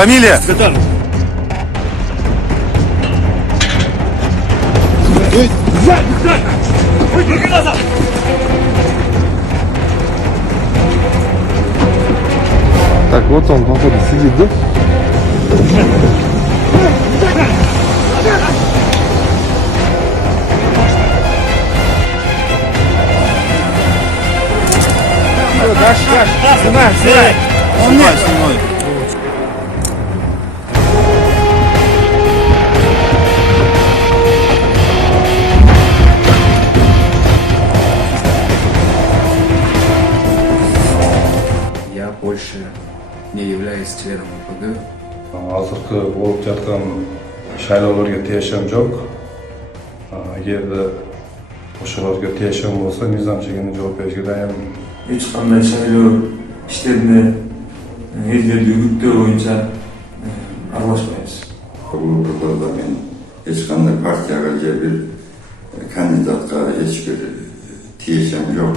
Фамилия? Катаныч. Руки назад! Так, вот он, походу, сидит, да? Снимай! Снимай. Я больше не являюсь членом ОПГ. Азыркы болуп жаткан шайлоолорго тиешем жок. Эгерде ошолорго тиешем болсо мыйзам чегинде жооп беришке даярмын. Hiç qanday şayloo işlerine ellerdi ügüttөө боюнча аралашпайбыз. Бул борбордо мен эч кандай партияга же бир кандидатка эч бир тиешем жок.